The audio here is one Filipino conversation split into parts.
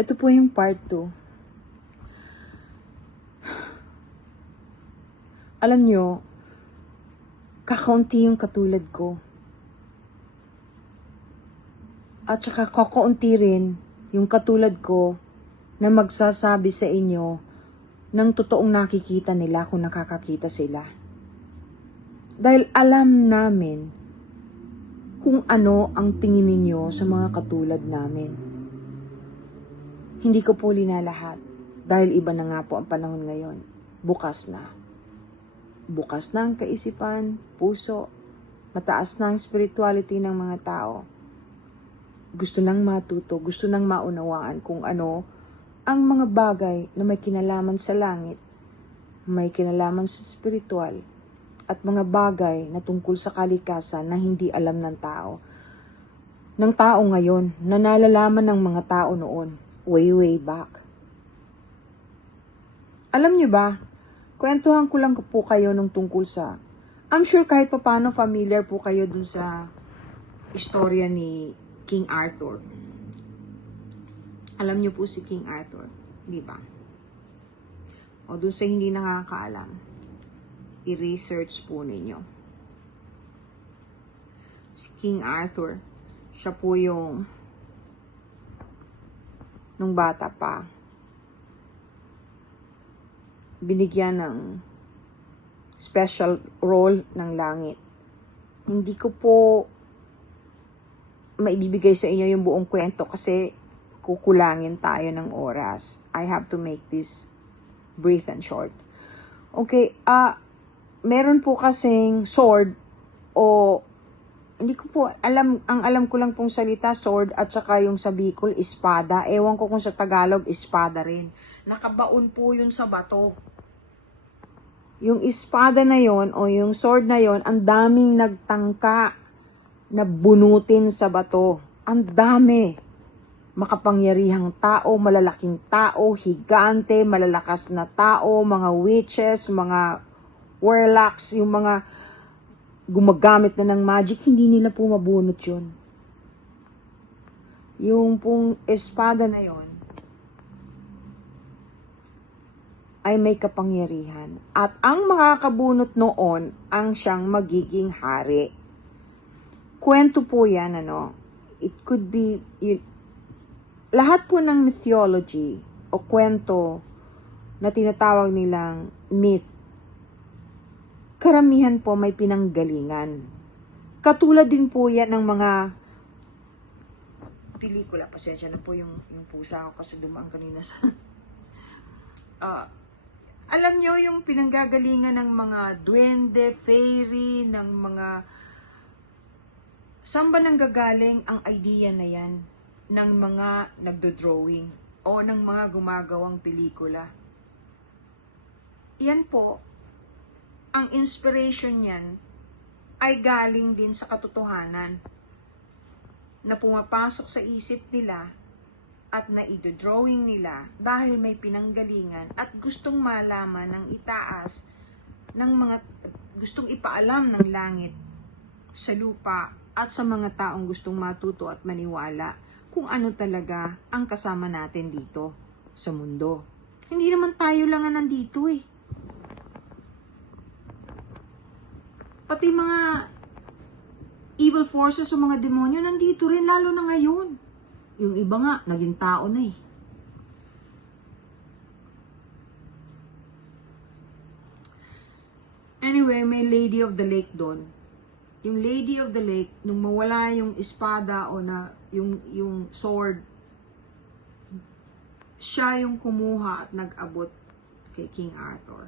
Ito po yung part 2. Alam nyo, kakaunti yung katulad ko. At saka kakaunti rin yung katulad ko na magsasabi sa inyo ng totoong nakikita nila kung nakakakita sila. Dahil alam namin kung ano ang tingin ninyo sa mga katulad namin. Hindi ko po linalahat dahil iba na nga po ang panahon ngayon. Bukas na. Bukas na ang kaisipan, puso, mataas na ang spirituality ng mga tao. Gusto nang matuto, gusto nang maunawaan kung ano ang mga bagay na may kinalaman sa langit, may kinalaman sa spiritual, at mga bagay na tungkol sa kalikasan na hindi alam ng tao. Ng tao ngayon, na nalalaman ng mga tao noon, way back. Alam nyo ba, kwentuhan ko lang po kayo nung tungkol sa, I'm sure kahit paano familiar po kayo dun sa istorya ni King Arthur. Alam nyo po si King Arthur, di ba? O dun sa hindi nakakaalam, i-research po ninyo. Si King Arthur, siya po yung nung bata pa, binigyan ng special role ng langit. Hindi ko po maibibigay sa inyo yung buong kwento kasi kukulangin tayo ng oras. I have to make this brief and short. Okay, meron po kasing sword o hindi ko po alam, ang alam ko lang pong salita sword at saka yung sa Bicol espada. Ewan ko kung sa Tagalog espada rin. Nakabaon po yun sa bato. Yung espada na yon o yung sword na yon, ang daming nagtangka na bunutin sa bato. Ang dami. Makapangyarihang tao, malalaking tao, higante, malalakas na tao, mga witches, mga warlocks, yung mga gumagamit na ng magic, hindi nila po mabunot yun. Yung pong espada na yon ay may kapangyarihan. At ang makakabunot noon ang siyang magiging hari. Kwento po yan, ano? It could be, lahat po ng mythology o kwento na tinatawag nilang myth, karamihan po may pinanggalingan. Katulad din po yan ng mga pelikula. Pasensya na po yung pusa ko kasi dumaan kanina sa alam nyo yung pinanggagalingan ng mga duwende, fairy, ng mga saan ba nanggagaling ang idea na yan ng mga nagdo-drawing o ng mga gumagawang pelikula? Yan po, ang inspiration niyan ay galing din sa katotohanan na pumapasok sa isip nila at na-drawing nila dahil may pinanggalingan at gustong malaman ng itaas ng mga gustong ipaalam ng langit sa lupa at sa mga taong gustong matuto at maniwala kung ano talaga ang kasama natin dito sa mundo. Hindi naman tayo lang ang nandito eh. Pati mga evil forces o mga demonyo nandito rin, lalo na ngayon. Yung iba nga, naging tao na eh. Anyway, may Lady of the Lake doon. Yung Lady of the Lake, nung mawala yung espada o na yung sword, siya yung kumuha at nag-abot kay King Arthur.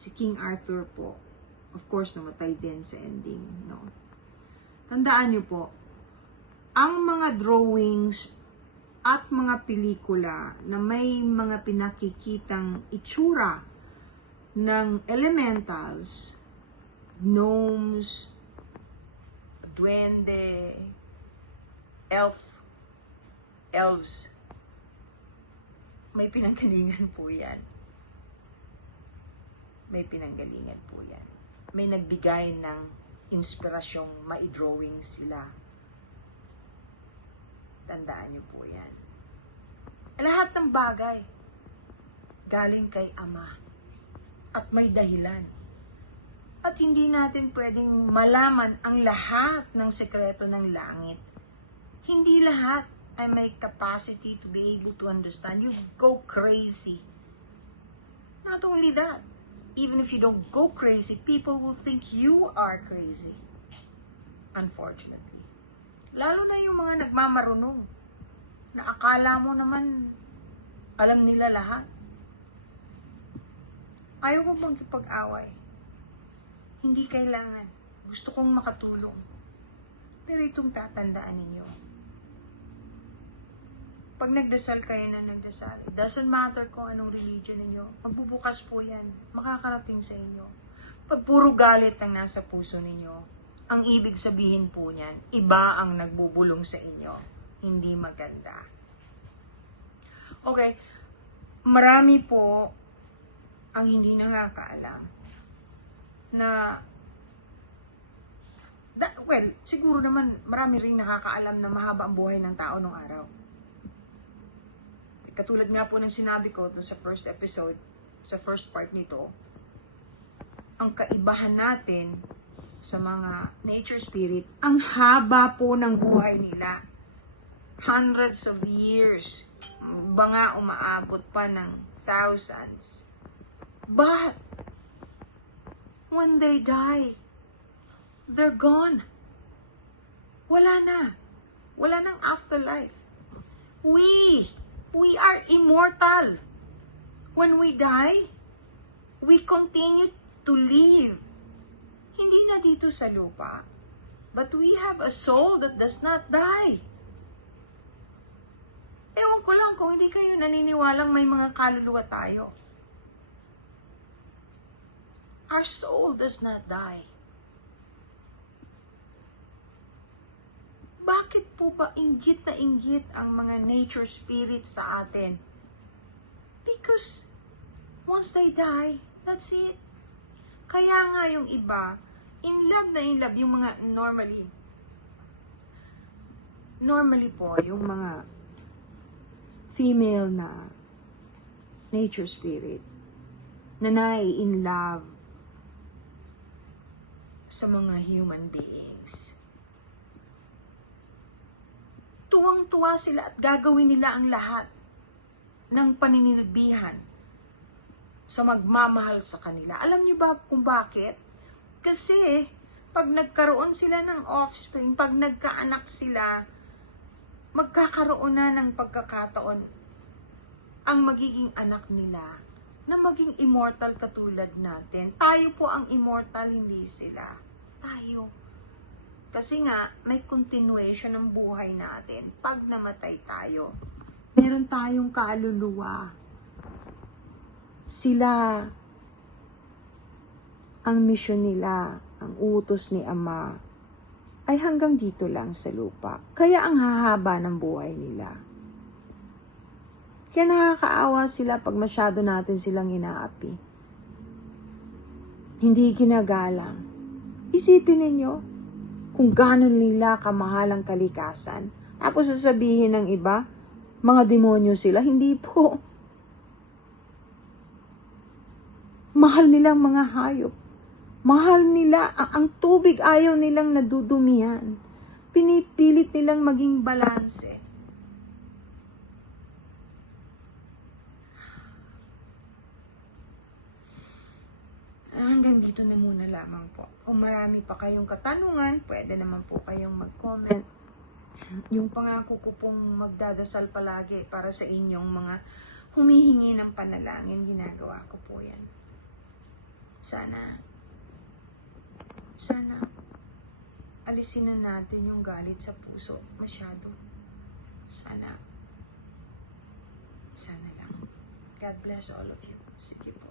Si King Arthur po, of course, namatay din sa ending, no? Tandaan niyo po, ang mga drawings at mga pelikula na may mga pinakikitang itsura ng elementals, gnomes, duwende, elves, may pinanggalingan po yan. May pinanggalingan po yan. May nagbigay ng inspirasyong ma-drawing sila. Tandaan niyo po yan. Lahat ng bagay galing kay Ama. At may dahilan. At hindi natin pwedeng malaman ang lahat ng sekreto ng langit. Hindi lahat ay may capacity to be able to understand. You go crazy. Not only that, even if you don't go crazy, people will think you are crazy. Unfortunately. Lalo na yung mga nagmamarunong, na akala mo naman alam nila lahat. Ayaw ko magkipag-away. Hindi kailangan. Gusto kong makatulong. Pero itong tatandaan ninyo. Pag nagdasal kayo na nagdasal, it doesn't matter kung anong religion ninyo, magbubukas po yan. Makakarating sa inyo. Pag puro galit ang nasa puso ninyo, ang ibig sabihin po niyan, iba ang nagbubulong sa inyo. Hindi maganda. Okay. Marami po ang hindi nakakaalam na siguro naman marami ring nakakaalam na mahaba ang buhay ng tao nung araw. Katulad nga po ng sinabi ko sa first episode, sa first part nito, ang kaibahan natin sa mga nature spirit, ang haba po ng buhay nila. Hundreds of years. Iba nga umaabot pa ng thousands. But, when they die, they're gone. Wala na. Wala nang afterlife. We are immortal. When we die, we continue to live. Hindi na dito sa lupa, but we have a soul that does not die. Ewan ko lang kung hindi kayo naniniwalang may mga kaluluwa tayo. Our soul does not die. Bakit po ba inggit na inggit ang mga nature spirits sa atin? Because once they die, that's it. Kaya nga yung iba, in love, yung mga normally po, yung mga female na nature spirit na in love sa mga human beings. Tuwang-tuwa sila at gagawin nila ang lahat ng paninilbihan sa magmamahal sa kanila. Alam niyo ba kung bakit? Kasi pag nagkaroon sila ng offspring, pag nagkaanak sila, magkakaroon na ng pagkakataon ang magiging anak nila na maging immortal katulad natin. Tayo po ang immortal, hindi sila. Tayo. Kasi nga, may continuation ng buhay natin pag namatay tayo. Meron tayong kaluluwa. Sila, ang misyon nila, ang utos ni Ama, ay hanggang dito lang sa lupa. Kaya ang hahaba ng buhay nila. Kaya nakakaawa sila pag masyado natin silang inaapi. Hindi ginagalang. Isipin ninyo kung gaano nila kamahal ang kalikasan. Tapos sasabihin ng iba, mga demonyo sila. Hindi po. Mahal nilang mga hayop. Mahal nila, ang tubig ayaw nilang nadudumihan. Pinipilit nilang maging balanse. Hanggang dito na muna lamang po. Kung marami pa kayong katanungan, pwede naman po kayong mag-comment. Yung pangako ko pong magdadasal palagi para sa inyong mga humihingi ng panalangin, ginagawa ko po yan. Sana alisin na natin yung galit sa puso masyado. Sana lang. God bless all of you. Sige po.